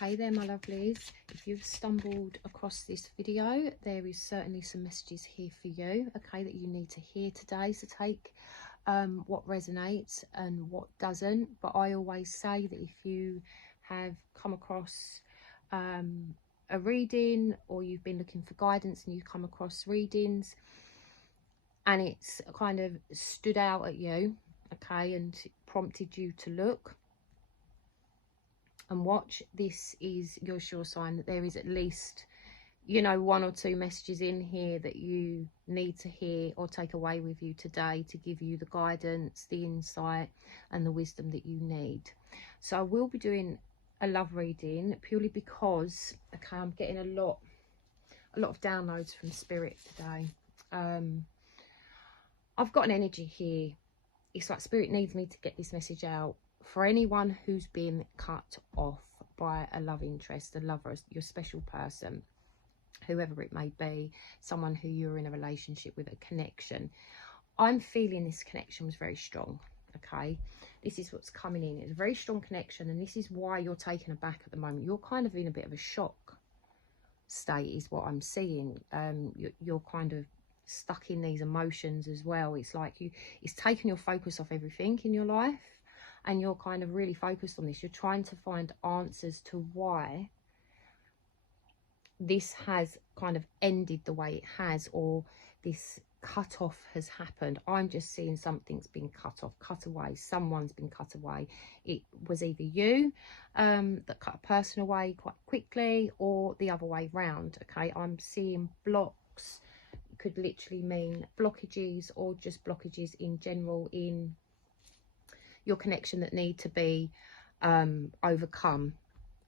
Hey there, my lovelies. If you've stumbled across this video, there is certainly some messages here for you, okay, that you need to hear today. So take what resonates and what doesn't. But I always say that if you have come across a reading, or you've been looking for guidance and you've come across readings and it's kind of stood out at you, okay, and prompted you to look and watch, this is your sure sign that there is at least, you know, one or two messages in here that you need to hear or take away with you today to give you the guidance, the insight and the wisdom that you need. So I will be doing a love reading purely because, okay, I'm getting a lot of downloads from spirit today. I've got an energy here. It's like spirit needs me to get this message out. For anyone who's been cut off by a love interest, a lover, your special person, whoever it may be, someone who you're in a relationship with, a connection. I'm feeling this connection was very strong, okay? This is what's coming in. It's a very strong connection, and this is why you're taken aback at the moment. You're kind of in a bit of a shock state is what I'm seeing. You're kind of stuck in these emotions as well. It's like it's taken your focus off everything in your life, and you're kind of really focused on this. You're trying to find answers to why this has kind of ended the way it has, or this cut off has happened. I'm just seeing something's been cut off, cut away. Someone's been cut away. It was either you that cut a person away quite quickly, or the other way round, okay? I'm seeing blocks. It could literally mean blockages, or just blockages in general in your connection that need to be overcome,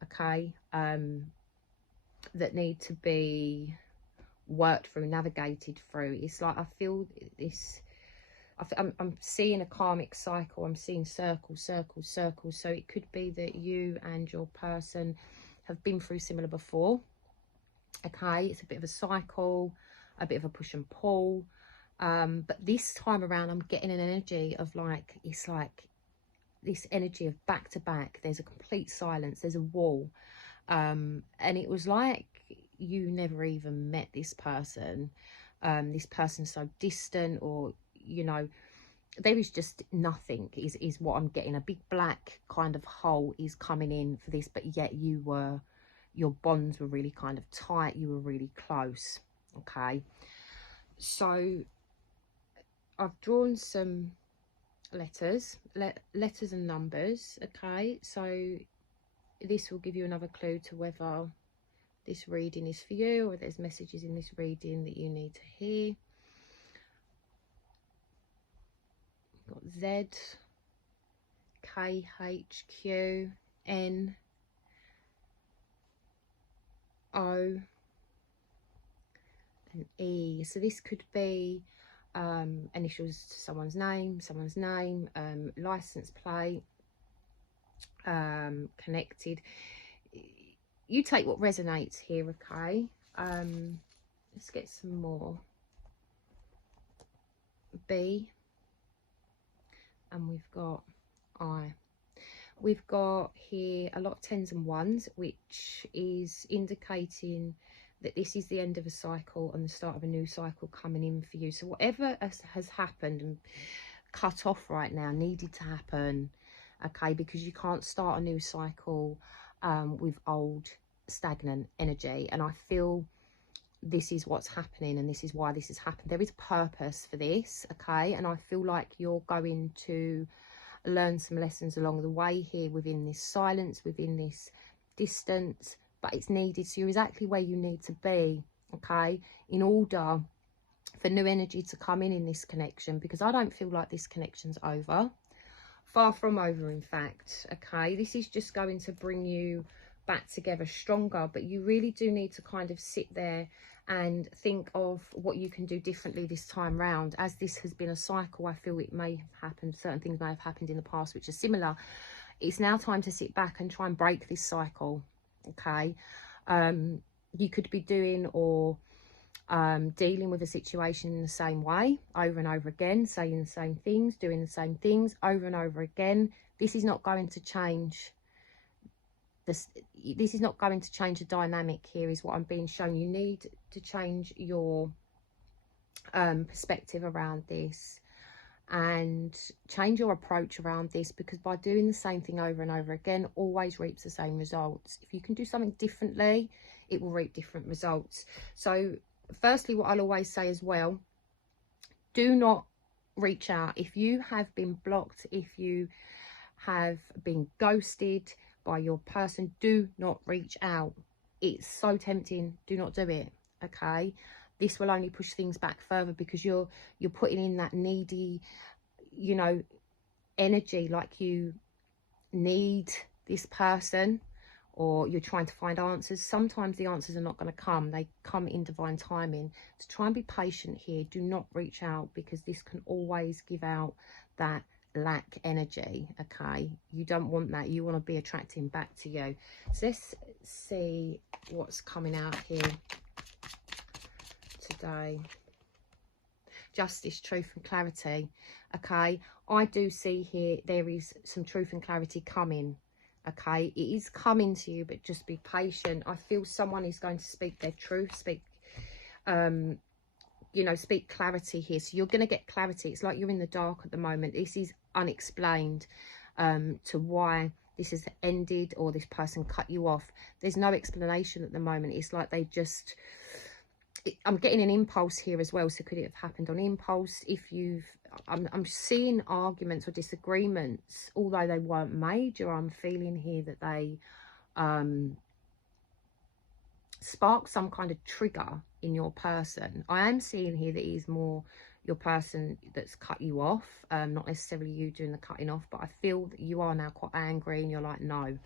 okay? That need to be worked through, navigated through. It's like I feel this, I'm seeing a karmic cycle. I'm seeing circles, circles, circles. So it could be that you and your person have been through similar before, okay? It's a bit of a cycle, a bit of a push and pull, but this time around I'm getting an energy of like, it's like this energy of back to back. There's a complete silence, there's a wall, and it was like you never even met this person. This person's so distant, or you know, there is just nothing is what I'm getting. A big black kind of hole is coming in for this, but yet your bonds were really kind of tight, you were really close, okay? So I've drawn some letters and numbers, okay? So this will give you another clue to whether this reading is for you, or there's messages in this reading that you need to hear. We've got Z, K, H, Q, N, O and E. So this could be initials to someone's name, license plate, connected. You take what resonates here, okay? Let's get some more. B, and we've got I. We've got here a lot of 10s and 1s, which is indicating that this is the end of a cycle and the start of a new cycle coming in for you. So whatever has happened and cut off right now needed to happen, okay? Because you can't start a new cycle with old stagnant energy. And I feel this is what's happening, and this is why this has happened. There is purpose for this, okay? And I feel like you're going to learn some lessons along the way here, within this silence, within this distance, but it's needed. So you're exactly where you need to be, okay, in order for new energy to come in this connection, because I don't feel like this connection's over. Far from over, in fact, okay? This is just going to bring you back together stronger, but you really do need to kind of sit there and think of what you can do differently this time round. As this has been a cycle, I feel it may have happened, certain things may have happened in the past which are similar. It's now time to sit back and try and break this cycle, okay? You could be doing or dealing with a situation in the same way over and over again, saying the same things, doing the same things over and over again. This is not going to change this is not going to change the dynamic here, is what I'm being shown. You need to change your perspective around this and change your approach around this, because by doing the same thing over and over again always reaps the same results. If you can do something differently, it will reap different results. So firstly, what I'll always say as well, do not reach out. If you have been blocked, if you have been ghosted by your person, do not reach out. It's so tempting. Do not do it. Okay, this will only push things back further, because you're putting in that needy, you know, energy, like you need this person, or you're trying to find answers. Sometimes the answers are not going to come. They come in divine timing. So try and be patient here. Do not reach out, because this can always give out that lack energy. Okay, you don't want that. You want to be attracting back to you. So let's see what's coming out here today. Justice, truth and clarity. Okay, I do see here there is some truth and clarity coming. Okay, it is coming to you, but just be patient. I feel someone is going to speak their truth, speak you know, speak clarity here. So you're going to get clarity. It's like you're in the dark at the moment. This is unexplained to why this has ended, or this person cut you off. There's no explanation at the moment. It's like they just, I'm getting an impulse here as well. So could it have happened on impulse? If you've, I'm seeing arguments or disagreements, although they weren't major. I'm feeling here that they spark some kind of trigger in your person. I am seeing here that it is more your person that's cut you off, not necessarily you doing the cutting off, but I feel that you are now quite angry and you're like, no,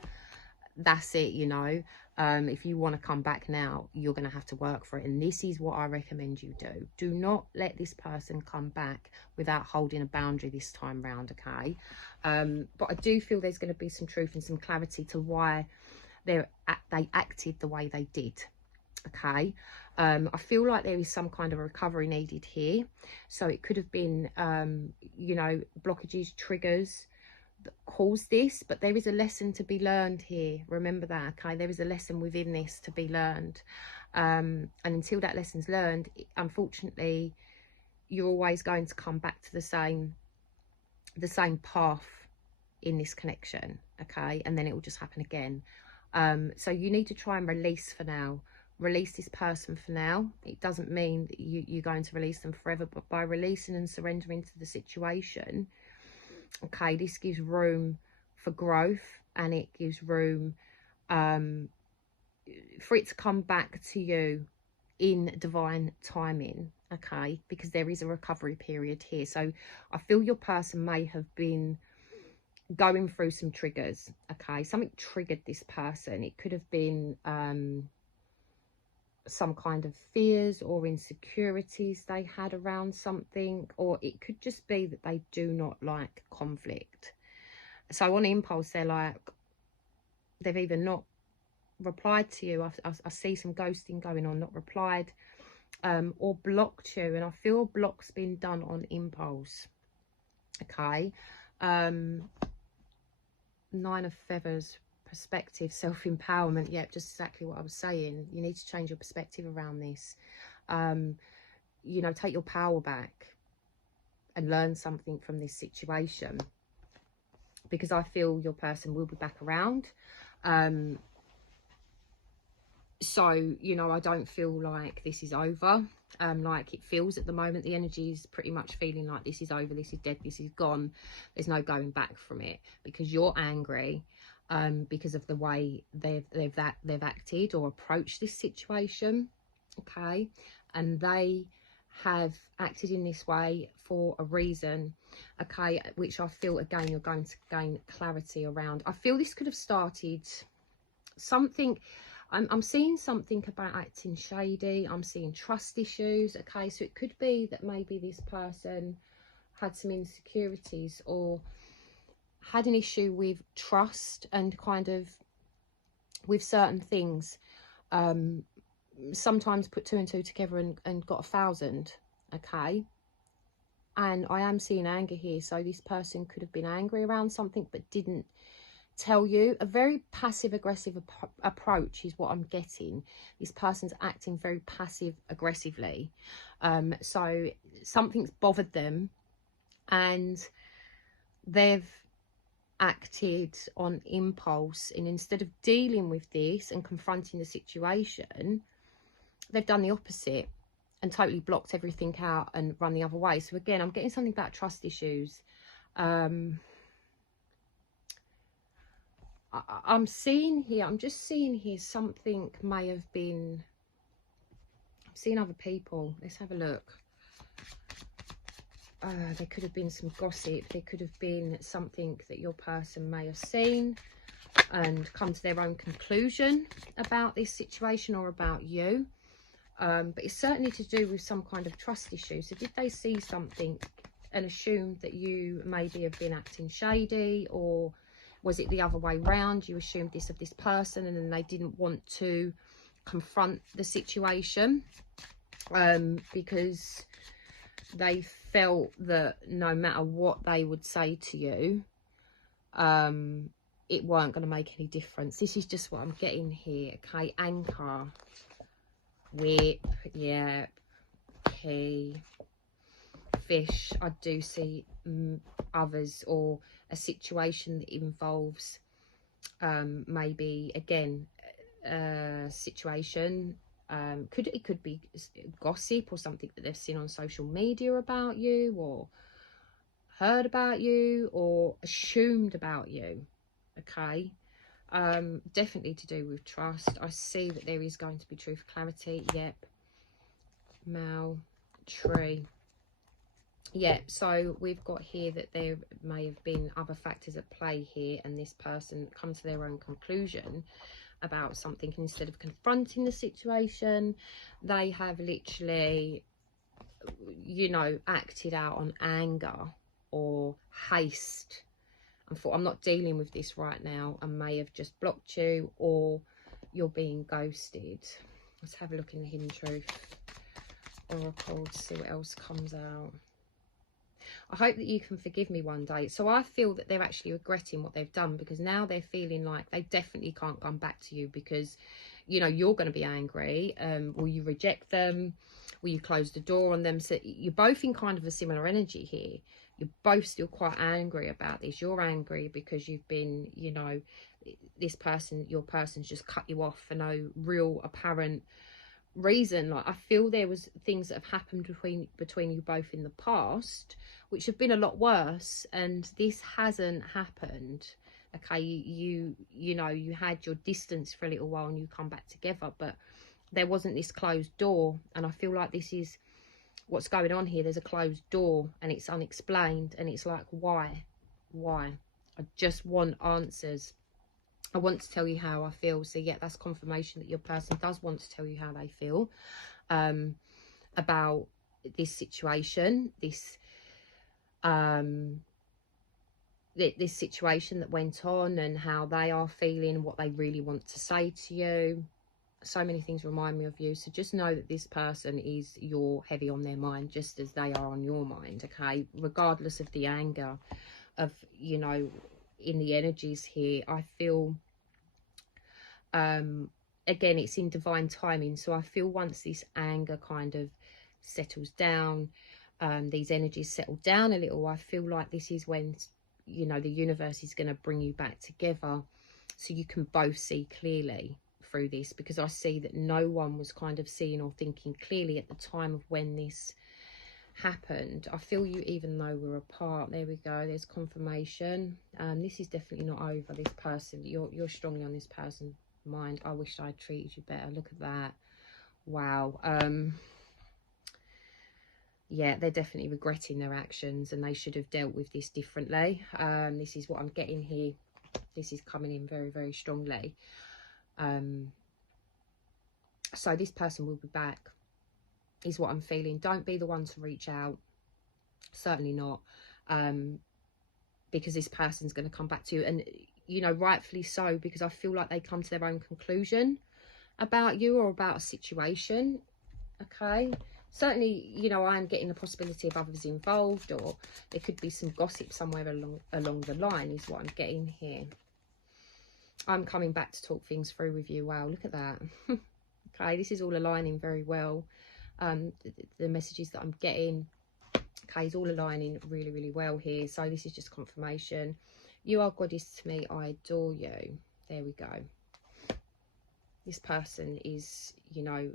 that's it, you know. If you want to come back now, you're going to have to work for it. And this is what I recommend you do. Do not let this person come back without holding a boundary this time round, okay? But I do feel there's going to be some truth and some clarity to why they acted the way they did. Okay, I feel like there is some kind of recovery needed here. So it could have been you know, blockages, triggers that caused this, but there is a lesson to be learned here. Remember that. Okay, there is a lesson within this to be learned, and until that lesson's learned, unfortunately, you're always going to come back to the same path in this connection. Okay, and then it will just happen again. So you need to try and release for now. Release this person for now. It doesn't mean that you're going to release them forever, but by releasing and surrendering to the situation, okay, this gives room for growth, and it gives room for it to come back to you in divine timing. Okay, because there is a recovery period here. So I feel your person may have been going through some triggers. Okay, something triggered this person. It could have been some kind of fears or insecurities they had around something, or it could just be that they do not like conflict. So on impulse, they're like, they've either not replied to you, I see some ghosting going on, not replied, or blocked you. And I feel block's been done on impulse. Okay, 9 of feathers, perspective, self-empowerment. Yep, just exactly what I was saying. You need to change your perspective around this. You know, take your power back and learn something from this situation, because I feel your person will be back around. So, you know, I don't feel like this is over, like it feels at the moment. The energy is pretty much feeling like this is over, this is dead, this is gone. There's no going back from it, because you're angry because of the way they've acted or approached this situation. Okay, and they have acted in this way for a reason. Okay, which I feel, again, you're going to gain clarity around. I feel this could have started something. I'm seeing something about acting shady. I'm seeing trust issues. Okay, so it could be that maybe this person had some insecurities or had an issue with trust and kind of with certain things. Sometimes put 2 and 2 together and got 1,000. Okay, and I am seeing anger here. So this person could have been angry around something but didn't tell you. A very passive aggressive approach is what I'm getting. This person's acting very passive aggressively. So something's bothered them and they've acted on impulse, and instead of dealing with this and confronting the situation, they've done the opposite and totally blocked everything out and run the other way. So again, I'm getting something about trust issues. I'm seeing here, I'm just seeing here something may have been, I'm seeing other people. Let's have a look. There could have been some gossip. There could have been something that your person may have seen and come to their own conclusion about this situation or about you. But it's certainly to do with some kind of trust issue. So did they see something and assume that you maybe have been acting shady, or was it the other way round? You assumed this of this person and then they didn't want to confront the situation because they felt that no matter what they would say to you, it weren't going to make any difference. This is just what I'm getting here. Okay, anchor, whip, yeah, key, fish. I do see others, or a situation that involves maybe again a situation. It could be gossip or something that they've seen on social media about you, or heard about you, or assumed about you. Okay, definitely to do with trust. I see that there is going to be truth, clarity. Yep, male, tree. Yeah, so we've got here that there may have been other factors at play here, and this person come to their own conclusion about something, and instead of confronting the situation, they have literally, you know, acted out on anger or haste and thought, I'm not dealing with this right now, and may have just blocked you, or you're being ghosted. Let's have a look in the hidden truth oracle to see what else comes out. I hope that you can forgive me one day. So I feel that they're actually regretting what they've done, because now they're feeling like they definitely can't come back to you, because, you know, you're going to be angry. Will you reject them? Will you close the door on them? So you're both in kind of a similar energy here. You're both still quite angry about this. You're angry because you've been, you know, this person, your person's just cut you off for no real apparent reason. Like, I feel there was things that have happened between you both in the past which have been a lot worse, and this hasn't happened. Okay, you know, you had your distance for a little while and you come back together, but there wasn't this closed door, and I feel like this is what's going on here. There's a closed door and it's unexplained, and it's like, why? I just want answers. I want to tell you how I feel. So yeah, that's confirmation that your person does want to tell you how they feel about this situation, this situation that went on, and how they are feeling, what they really want to say to you. So many things remind me of you. So just know that this person is, you're heavy on their mind, just as they are on your mind. Okay, regardless of the anger of, you know, in the energies here, I feel again, it's in divine timing. So I feel once this anger kind of settles down, these energies settle down a little, I feel like this is when, you know, the universe is going to bring you back together, so you can both see clearly through this, because I see that no one was kind of seeing or thinking clearly at the time of when this happened. I feel you even though we're apart. There we go, there's confirmation. This is definitely not over. This person, you're strongly on this person's mind. I wish I'd treated you better. Look at that. Wow. Yeah, they're definitely regretting their actions, and they should have dealt with this differently. This is what I'm getting here. This is coming in very, very strongly. So this person will be back, is what I'm feeling. Don't be the one to reach out. Certainly not. Because this person's going to come back to you, and, you know, rightfully so, because I feel like they come to their own conclusion about you or about a situation. Okay, certainly, you know, I am getting the possibility of others involved, or there could be some gossip somewhere along the line, is what I'm getting here. I'm coming back to talk things through with you. Wow, look at that. Okay, this is all aligning very well. The messages that I'm getting, okay, is all aligning really, really well here. So this is just confirmation. You are goddess to me. I adore you. There we go. This person is, you know,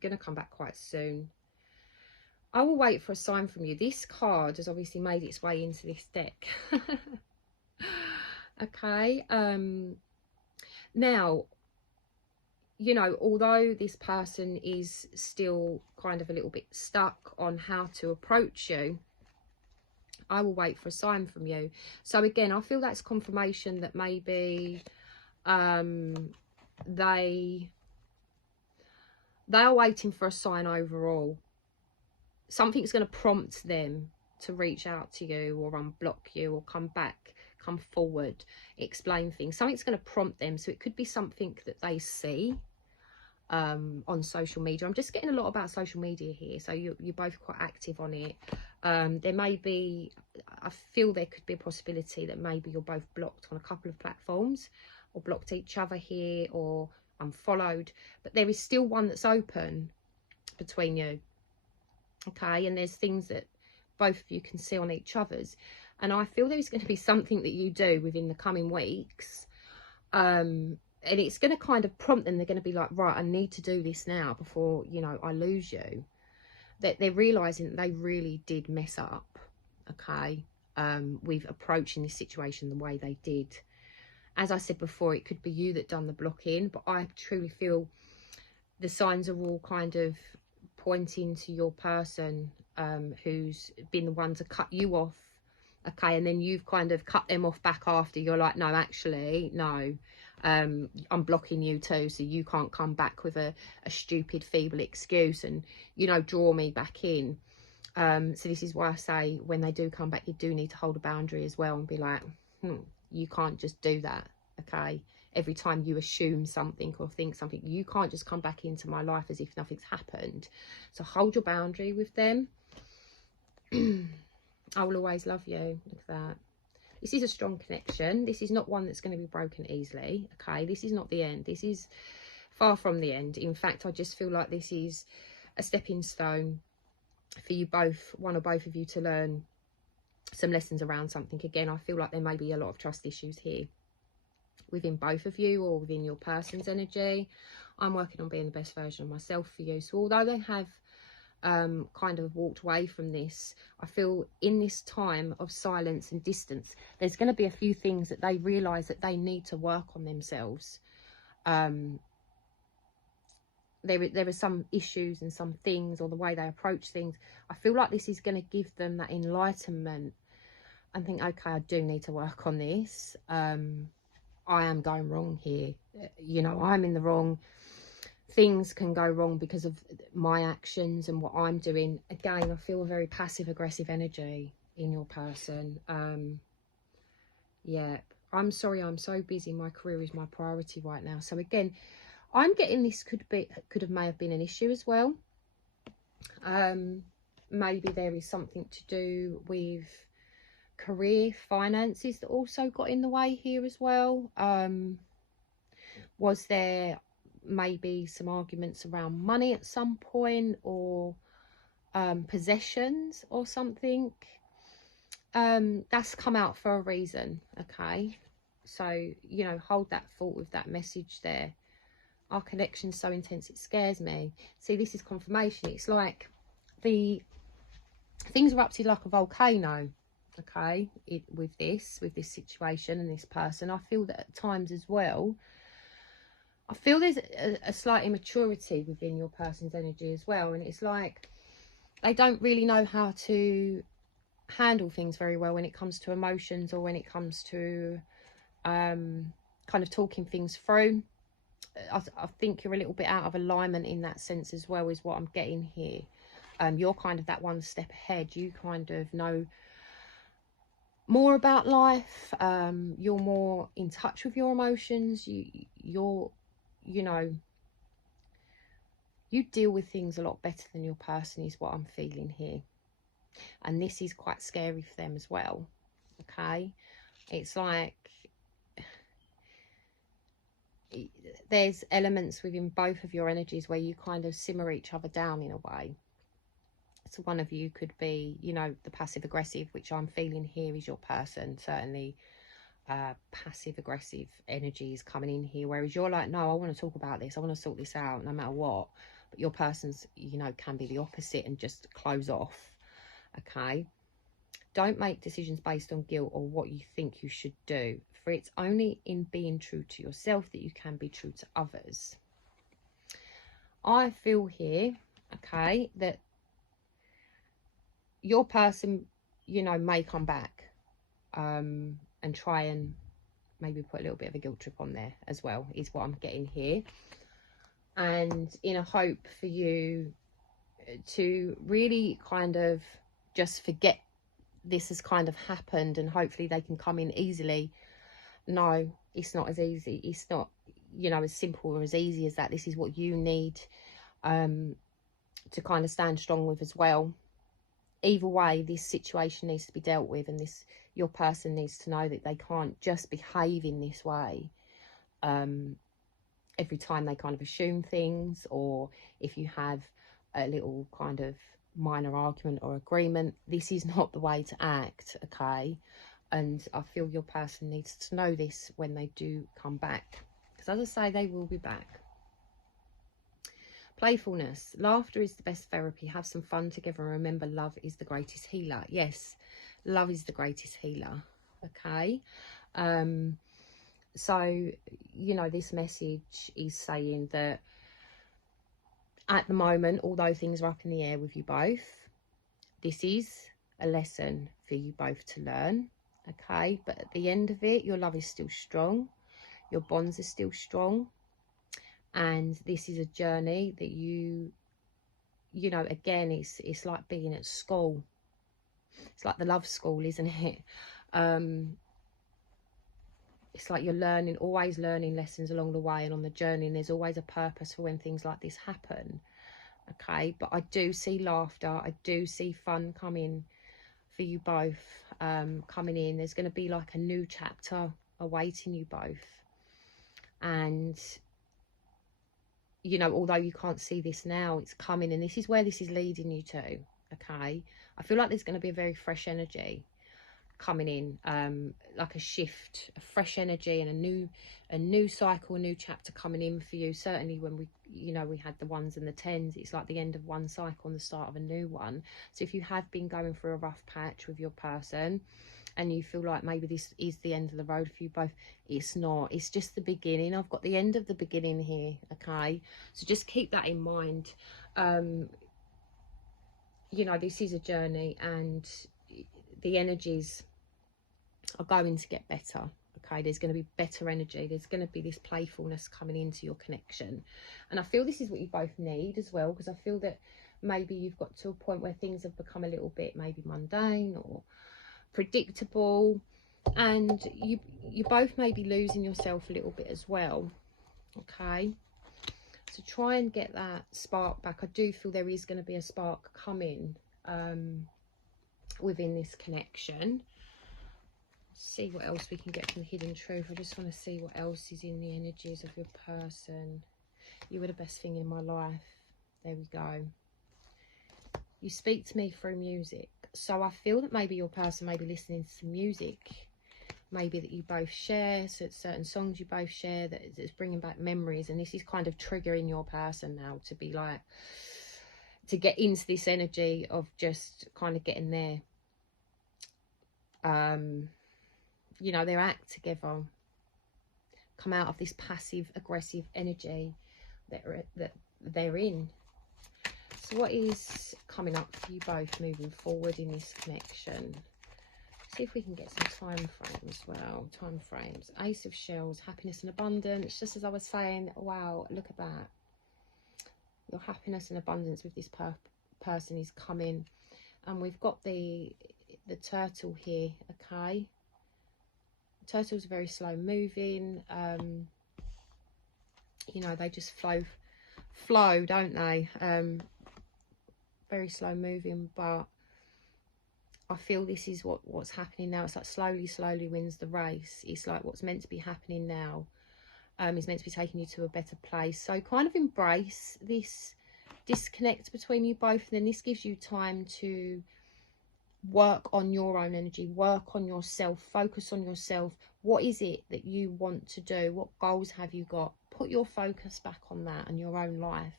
going to come back quite soon. I will wait for a sign from you. This card has obviously made its way into this deck. Okay. Now, you know, although this person is still kind of a little bit stuck on how to approach you, I will wait for a sign from you. So again, I feel that's confirmation that maybe they are waiting for a sign overall. Something's going to prompt them to reach out to you or unblock you or come back, come forward, explain things. Something's going to prompt them. So it could be something that they see on social media. I'm just getting a lot about social media here, so you're both quite active on it. There may be, I feel there could be a possibility that maybe you're both blocked on a couple of platforms, or blocked each other here, or unfollowed, but there is still one that's open between you. Okay, and there's things that both of you can see on each other's, and I feel there's going to be something that you do within the coming weeks, and it's going to kind of prompt them. They're going to be like, right, I need to do this now before, you know, I lose you. That they're realizing that they really did mess up, okay, with approaching this situation the way they did. As I said before, it could be you that done the blocking, but I truly feel the signs are all kind of pointing to your person who's been the one to cut you off, okay, and then you've kind of cut them off back after. You're like, no, actually, no, I'm blocking you too, so you can't come back with a stupid, feeble excuse and, you know, draw me back in. So this is why I say when they do come back, you do need to hold a boundary as well and be like, you can't just do that, okay? Every time you assume something or think something, you can't just come back into my life as if nothing's happened. So hold your boundary with them. I will always love you. Look at that. This is a strong connection. This is not one that's going to be broken easily, okay? This is not the end. This is far from the end. In fact, I just feel like this is a stepping stone for you both, one or both of you, to learn some lessons around something. Again, I feel like there may be a lot of trust issues here within both of you or within your person's energy. I'm working on being the best version of myself for you. So although they have kind of walked away from this, I feel in this time of silence and distance, there's going to be a few things that they realise that they need to work on themselves. There are some issues and some things, or the way they approach things. I feel like this is going to give them that enlightenment and think, okay, I do need to work on this. I am going wrong here. You know, I'm in the wrong. Things can go wrong because of my actions and what I'm doing. Again, I feel a very passive aggressive energy in your person. Yeah, I'm sorry, I'm so busy. My career is my priority right now. So again, I'm getting this may have been an issue as well. Maybe there is something to do with career, finances that also got in the way here as well. Was there maybe some arguments around money at some point, or possessions or something? That's come out for a reason, okay? So, you know, hold that thought with that message there. Our connection's so intense it scares me. See, this is confirmation. It's like the things erupted like a volcano, okay, with this situation and this person. I feel that at times as well, I feel there's a slight immaturity within your person's energy as well, and it's like they don't really know how to handle things very well when it comes to emotions, or when it comes to kind of talking things through. I think you're a little bit out of alignment in that sense as well, is what I'm getting here. You're kind of that one step ahead. You kind of know more about life. You're more in touch with your emotions. You know, you deal with things a lot better than your person, is what I'm feeling here. And this is quite scary for them as well, okay? It's like there's elements within both of your energies where you kind of simmer each other down in a way. So one of you could be, you know, the passive aggressive, which I'm feeling here is your person. Certainly passive aggressive energy is coming in here, whereas you're like, no, I want to talk about this, I want to sort this out no matter what. But your person's, you know, can be the opposite and just close off. Okay, don't make decisions based on guilt or what you think you should do, for it's only in being true to yourself that you can be true to others. I feel here, okay, that your person, you know, may come back and try and maybe put a little bit of a guilt trip on there as well, is what I'm getting here. And in a hope for you to really kind of just forget this has kind of happened and hopefully they can come in easily. No, it's not as easy. It's not, you know, as simple or as easy as that. This is what you need to kind of stand strong with as well. Either way, this situation needs to be dealt with, and this, your person needs to know that they can't just behave in this way every time they kind of assume things, or if you have a little kind of minor argument or agreement. This is not the way to act, okay? And I feel your person needs to know this when they do come back, because as I say, they will be back. Playfulness. Laughter is the best therapy. Have some fun together and remember, love is the greatest healer. Yes, love is the greatest healer. Okay. So, you know, this message is saying that at the moment, although things are up in the air with you both, this is a lesson for you both to learn. Okay. But at the end of it, your love is still strong. Your bonds are still strong. And this is a journey that you know, again, it's like being at school. It's like the love school, isn't it? It's like you're learning, always learning lessons along the way and on the journey, and there's always a purpose for when things like this happen. Okay, but I do see laughter, I do see fun coming for you both, coming in. There's going to be like a new chapter awaiting you both. And you know, although you can't see this now, it's coming, and this is where this is leading you to. Okay, I feel like there's going to be a very fresh energy coming in, like a shift, a fresh energy, and a new cycle, a new chapter coming in for you. Certainly when we, you know, we had the ones and the tens, it's like the end of one cycle and the start of a new one. So if you have been going through a rough patch with your person and you feel like maybe this is the end of the road for you both, it's not. It's just the beginning. I've got the end of the beginning here, okay? So just keep that in mind. You know, this is a journey, and the energies are going to get better, okay? There's going to be better energy. There's going to be this playfulness coming into your connection. And I feel this is what you both need as well, because I feel that maybe you've got to a point where things have become a little bit maybe mundane or predictable, and you both may be losing yourself a little bit as well, okay? So try and get that spark back. I do feel there is going to be a spark coming within this connection. See what else we can get from the hidden truth. I just want to see what else is in the energies of your person. You were the best thing in my life. There we go. You speak to me through music. So I feel that maybe your person may be listening to some music, maybe that you both share, so certain songs you both share that's bringing back memories, and this is kind of triggering your person now to be like, to get into this energy of just kind of getting there. You know, their act together, come out of this passive aggressive energy that they're in. So what is coming up for you both moving forward in this connection? See if we can get some time frames as well. Time frames. Ace of Shells, happiness and abundance. Just as I was saying, wow, look at that. Your happiness and abundance with this person is coming. And we've got the turtle here, okay? Turtles are very slow moving. You know, they just flow, don't they? Very slow moving, but I feel this is what's happening now. It's like slowly wins the race. It's like what's meant to be happening now is meant to be taking you to a better place. So kind of embrace this disconnect between you both, and then this gives you time to work on your own energy, work on yourself, focus on yourself. What is it that you want to do? What goals have you got? Put your focus back on that and your own life,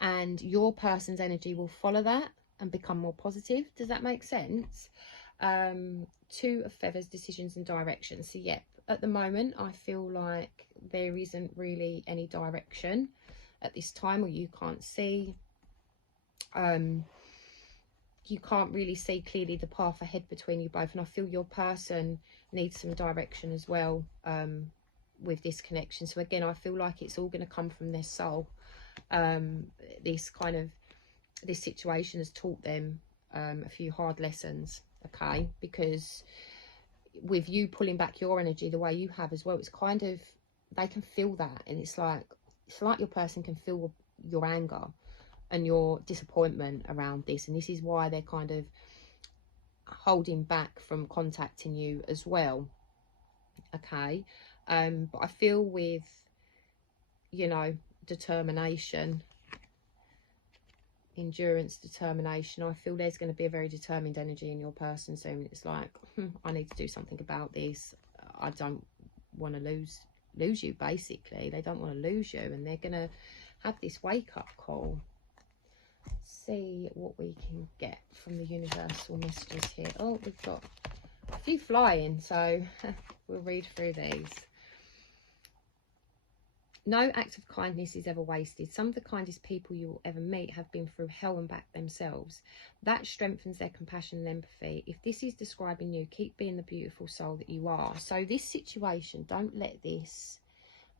and your person's energy will follow that and become more positive. Does that make sense? Two of Feathers, decisions and directions. So yeah, at the moment I feel like there isn't really any direction at this time, or you can't see, you can't really see clearly the path ahead between you both, and I feel your person needs some direction as well with this connection. So again, I feel like it's all going to come from their soul. This situation has taught them a few hard lessons, okay? Because with you pulling back your energy the way you have as well, it's kind of, they can feel that, and it's like your person can feel your anger and your disappointment around this, and this is why they're kind of holding back from contacting you as well, okay? But I feel with, you know, determination, endurance, determination, I feel there's going to be a very determined energy in your person soon. It's like, I need to do something about this. I don't want to lose you, basically. They don't want to lose you, and they're going to have this wake-up call. See what we can get from the universal messages here. Oh, we've got a few flying, so we'll read through these. No act of kindness is ever wasted. Some of the kindest people you will ever meet have been through hell and back themselves. That strengthens their compassion and empathy. If this is describing you, keep being the beautiful soul that you are. So this situation, don't let this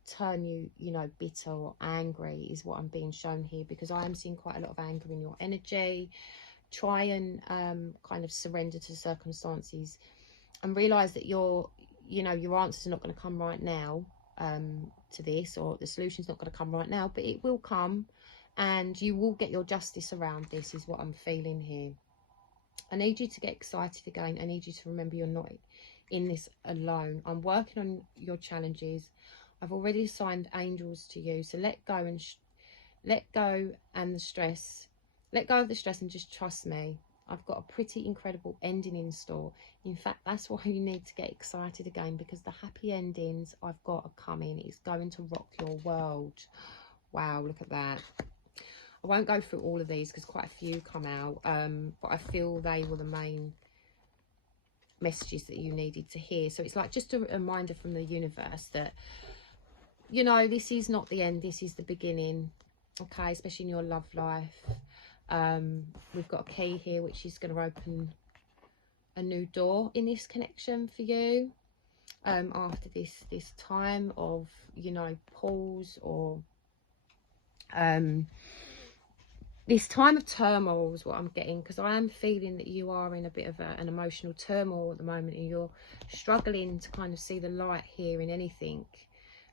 turn you, you know, bitter or angry is what I'm being shown here, because I am seeing quite a lot of anger in your energy. Try and kind of surrender to circumstances and realize that your answers are not going to come right now to this, or the solution's not going to come right now, but it will come, and you will get your justice around this, is what I'm feeling here. I need you to get excited again. I need you to remember you're not in this alone. I'm working on your challenges. I've already assigned angels to you, so let go and let go of the stress and just trust me. I've got a pretty incredible ending in store. In fact, that's why you need to get excited again, because the happy endings I've got are coming. It's going to rock your world. Wow, look at that. I won't go through all of these because quite a few come out, but I feel they were the main messages that you needed to hear. So it's like just a reminder from the universe that, you know, this is not the end, this is the beginning, okay? Especially in your love life. We've got a key here which is going to open a new door in this connection for you, after this time of, you know, pause, or this time of turmoil is what I'm getting, because I am feeling that you are in a bit of an emotional turmoil at the moment, and you're struggling to kind of see the light here in anything,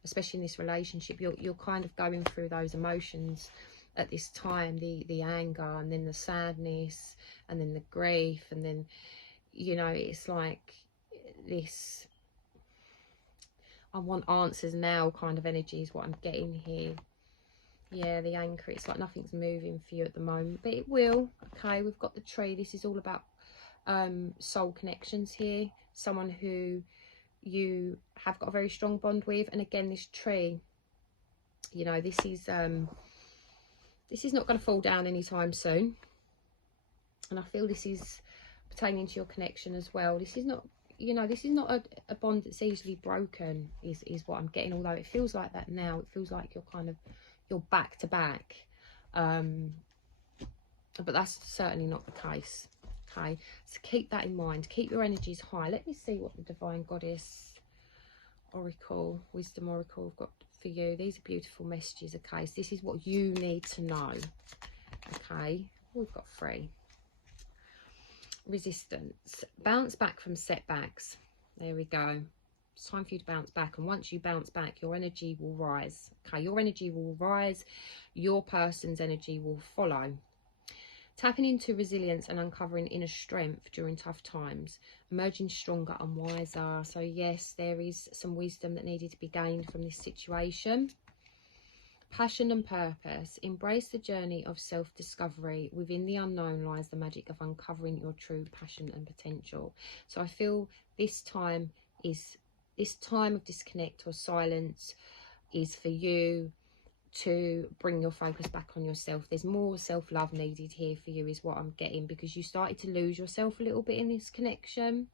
especially in this relationship. You're kind of going through those emotions at this time, the anger, and then the sadness, and then the grief, and then, you know, it's like this I want answers now kind of energy is what I'm getting here. Yeah, the anchor, it's like nothing's moving for you at the moment, but it will. Okay, we've got the tree. This is all about soul connections here, someone who you have got a very strong bond with. And again, this tree, you know, this is not going to fall down anytime soon, and I feel this is pertaining to your connection as well. This is not, you know, this is not a bond that's easily broken, is what I'm getting, although it feels like that now. It feels like you're back to back, but that's certainly not the case. Okay, so keep that in mind, keep your energies high. Let me see what the Divine Goddess Oracle, Wisdom Oracle have got for you. These are beautiful messages. Okay, so this is what you need to know. Okay, we've got 3. Resistance, bounce back from setbacks. There we go. It's time for you to bounce back, and once you bounce back, your energy will rise. Okay, your energy will rise, your person's energy will follow. Tapping into resilience and uncovering inner strength during tough times, emerging stronger and wiser. So yes, there is some wisdom that needed to be gained from this situation. Passion and purpose. Embrace the journey of self-discovery. Within the unknown lies the magic of uncovering your true passion and potential. So I feel this time of disconnect or silence is for you to bring your focus back on yourself. There's more self-love needed here for you, is what I'm getting, because you started to lose yourself a little bit in this connection.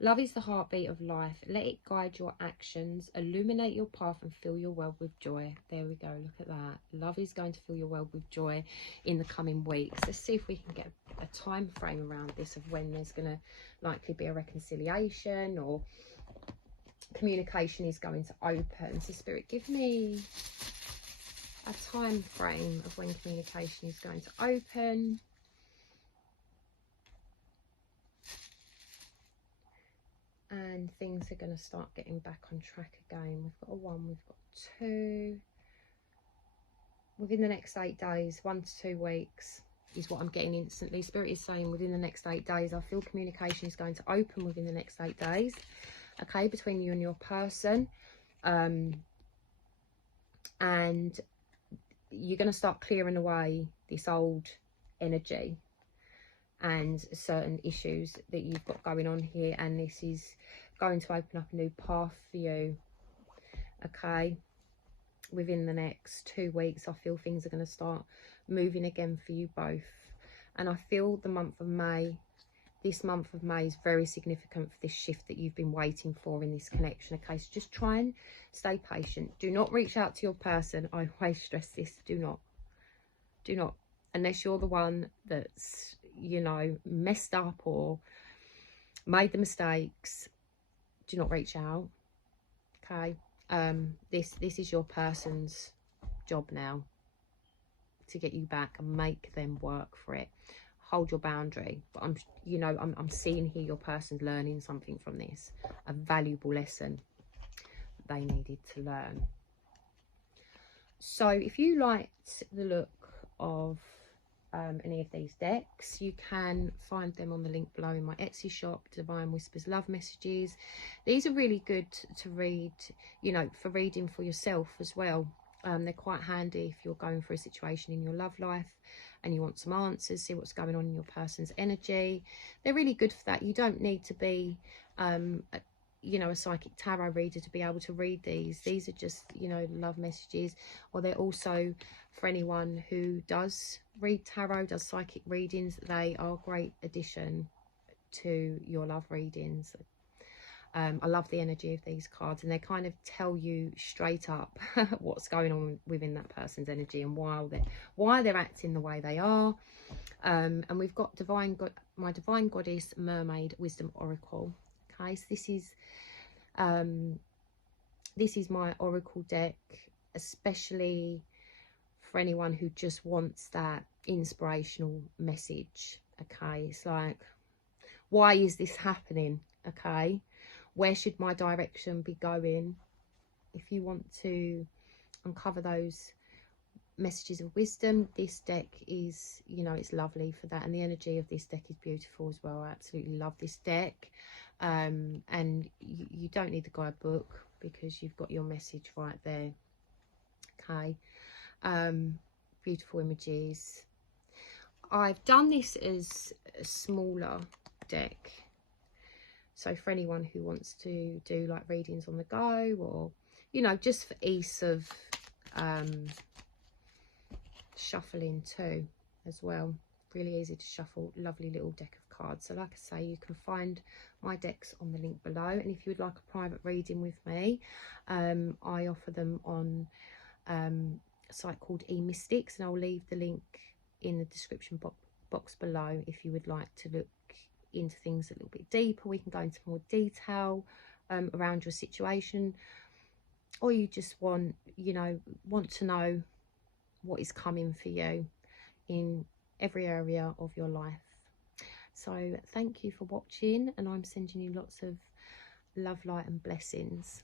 Love is the heartbeat of life. Let it guide your actions, illuminate your path, and fill your world with joy. There we go. Look at that. Love is going to fill your world with joy in the coming weeks. Let's see if we can get a time frame around this of when there's going to likely be a reconciliation or communication is going to open. So Spirit, give me a time frame of when communication is going to open. And things are going to start getting back on track again. We've got a 1, we've got 2. Within the next 8 days, 1 to 2 weeks is what I'm getting instantly. Spirit is saying within the next 8 days, I feel communication is going to open within the next 8 days. Okay, between you and your person. And you're going to start clearing away this old energy and certain issues that you've got going on here, and this is going to open up a new path for you. Okay, within the next 2 weeks I feel things are going to start moving again for you both, and I feel the month of May, this month of May is very significant for this shift that you've been waiting for in this connection. Okay, so just try and stay patient. Do not reach out to your person. I always stress this. Do not, unless you're the one that's, you know, messed up or made the mistakes. Do not reach out. Okay, this is your person's job now, to get you back and make them work for it. Hold your boundary. But I'm seeing here your person's learning something from this, a valuable lesson they needed to learn. So if you liked the look of any of these decks, you can find them on the link below in my Etsy shop, Divine Whispers Love Messages. These are really good to read, you know, for reading for yourself as well. They're quite handy if you're going through a situation in your love life and you want some answers, see what's going on in your person's energy. They're really good for that. You don't need to be you know, a psychic tarot reader to be able to read these. These are just, you know, love messages. Or they're also for anyone who does read tarot, does psychic readings. They are a great addition to your love readings. I love the energy of these cards, and they kind of tell you straight up what's going on within that person's energy and why they're acting the way they are. And we've got my Divine Goddess Mermaid Wisdom Oracle. Okay, so this is my oracle deck, especially for anyone who just wants that inspirational message. Okay, it's like, why is this happening? Okay, where should my direction be going? If you want to uncover those messages of wisdom, this deck is, you know, it's lovely for that, and the energy of this deck is beautiful as well. I absolutely love this deck. And you don't need the guidebook because you've got your message right there. Okay, beautiful images. I've done this as a smaller deck, so for anyone who wants to do like readings on the go, or, you know, just for ease of shuffling too as well. Really easy to shuffle. Lovely little deck of cards. So like I say, you can find my decks on the link below, and if you would like a private reading with me, I offer them on a site called Emystics, and I'll leave the link in the description box below if you would like to look into things a little bit deeper. We can go into more detail around your situation, or you just want to know what is coming for you in every area of your life. So thank you for watching, and I'm sending you lots of love, light and blessings.